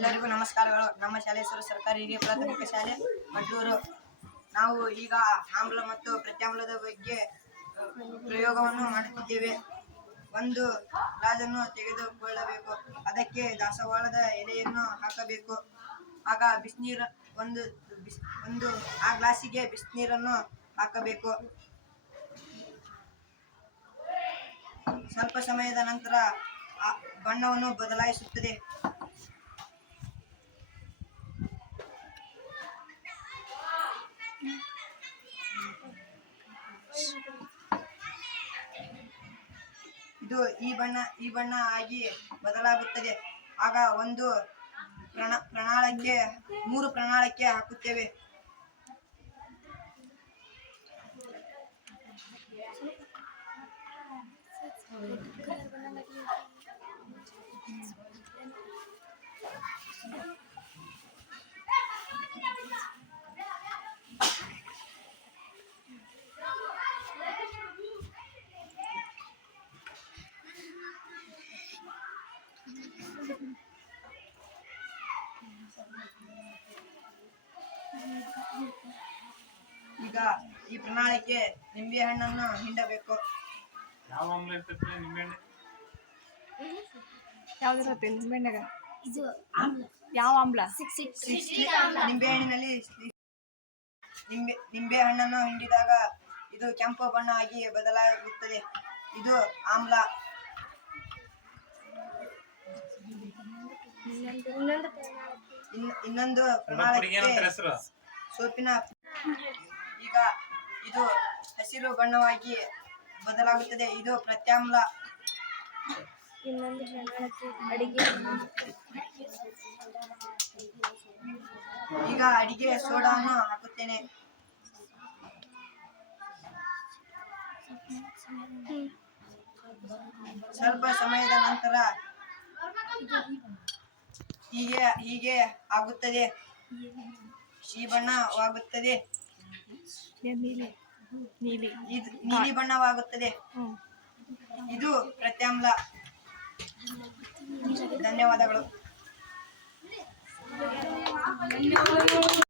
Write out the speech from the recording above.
ಎಲ್ಲರಿಗೂ ನಮಸ್ಕಾರಗಳು. ನಮ್ಮ ಶಾಲೆ ಹೆಸರು ಸರ್ಕಾರಿ ಹಿರಿಯ ಪ್ರಾಥಮಿಕ ಶಾಲೆ, ಮಡ್ಲೂರು. ನಾವು ಈಗ ಆಮ್ಲ ಮತ್ತು ಪ್ರತ್ಯಾಮ್ಲದ ಬಗ್ಗೆ ಪ್ರಯೋಗವನ್ನು ಮಾಡುತ್ತಿದ್ದೇವೆ. ಒಂದು ಗ್ಲಾಸನ್ನು ತೆಗೆದುಕೊಳ್ಳಬೇಕು. ಅದಕ್ಕೆ ದಾಸವಾಳದ ಎಲೆಯನ್ನು ಹಾಕಬೇಕು. ಆಗ ಬಿಸಿನೀರು, ಒಂದು ಒಂದು, ಆ ಗ್ಲಾಸಿಗೆ ಬಿಸಿನೀರನ್ನು ಹಾಕಬೇಕು. ಸ್ವಲ್ಪ ಸಮಯದ ನಂತರ ಬಣ್ಣವನ್ನು ಬದಲಾಯಿಸುತ್ತದೆ. ಇದು ಈ ಬಣ್ಣ ಈ ಬಣ್ಣ ಆಗಿ ಬದಲಾಗುತ್ತದೆ. ಆಗ ಒಂದು ಪ್ರಣ ಪ್ರಣಾಳಕ್ಕೆ ಮೂರು ಪ್ರಣಾಳಕ್ಕೆ ಹಾಕುತ್ತೇವೆ. ಈಗ ಈ ಪ್ರಣಾಳಿಕೆ ನಿಂಬೆ ಹಣ್ಣನ್ನು ಹಿಂಡಬೇಕು. ಯಾವ ಆಮ್ಲ ಇರ್ತೈತಿ ನಿಂಬೆಹಣ್ಣು ಯಾವ್ದಿರತ್ತೆ ನಿಂಬೆಹಣ್ಣಾಗ ಇದು ಆಮ್ಲ. ಯಾವ ಆಮ್ಲ? ಸಿಕ್ಸ್ ನಿಂಬೆ ಹಣ್ಣಿನಲ್ಲಿ ನಿಂಬೆ ನಿಂಬೆ ಹಣ್ಣನ್ನು ಹಿಂಡಿದಾಗ ಇದು ಕೆಂಪು ಬಣ್ಣ ಆಗಿ ಬದಲಾಗುತ್ತದೆ. ಇದು ಆಮ್ಲ. ಇನ್ನೊಂದು ಇನ್- ಸೋಪಿನ ಈಗ ಇದು ಹಸಿರು ಬಣ್ಣವಾಗಿ ಬದಲಾಗುತ್ತದೆ. ಇದು ಪ್ರತ್ಯಾಮ್ಲ. ಈಗ ಅಡಿಗೆ ಸೋಡಾನು ಹಾಕುತ್ತೇನೆ. ಸ್ವಲ್ಪ ಸಮಯದ ನಂತರ ಹೀಗೆ ಹೀಗೆ ಆಗುತ್ತದೆ. ಈ ಬಣ್ಣವಾಗುತ್ತದೆ ಇದು ನೀಲಿ ಬಣ್ಣವಾಗುತ್ತದೆ ಇದು ಪ್ರತ್ಯಾಮ್ಲ. ಧನ್ಯವಾದಗಳು.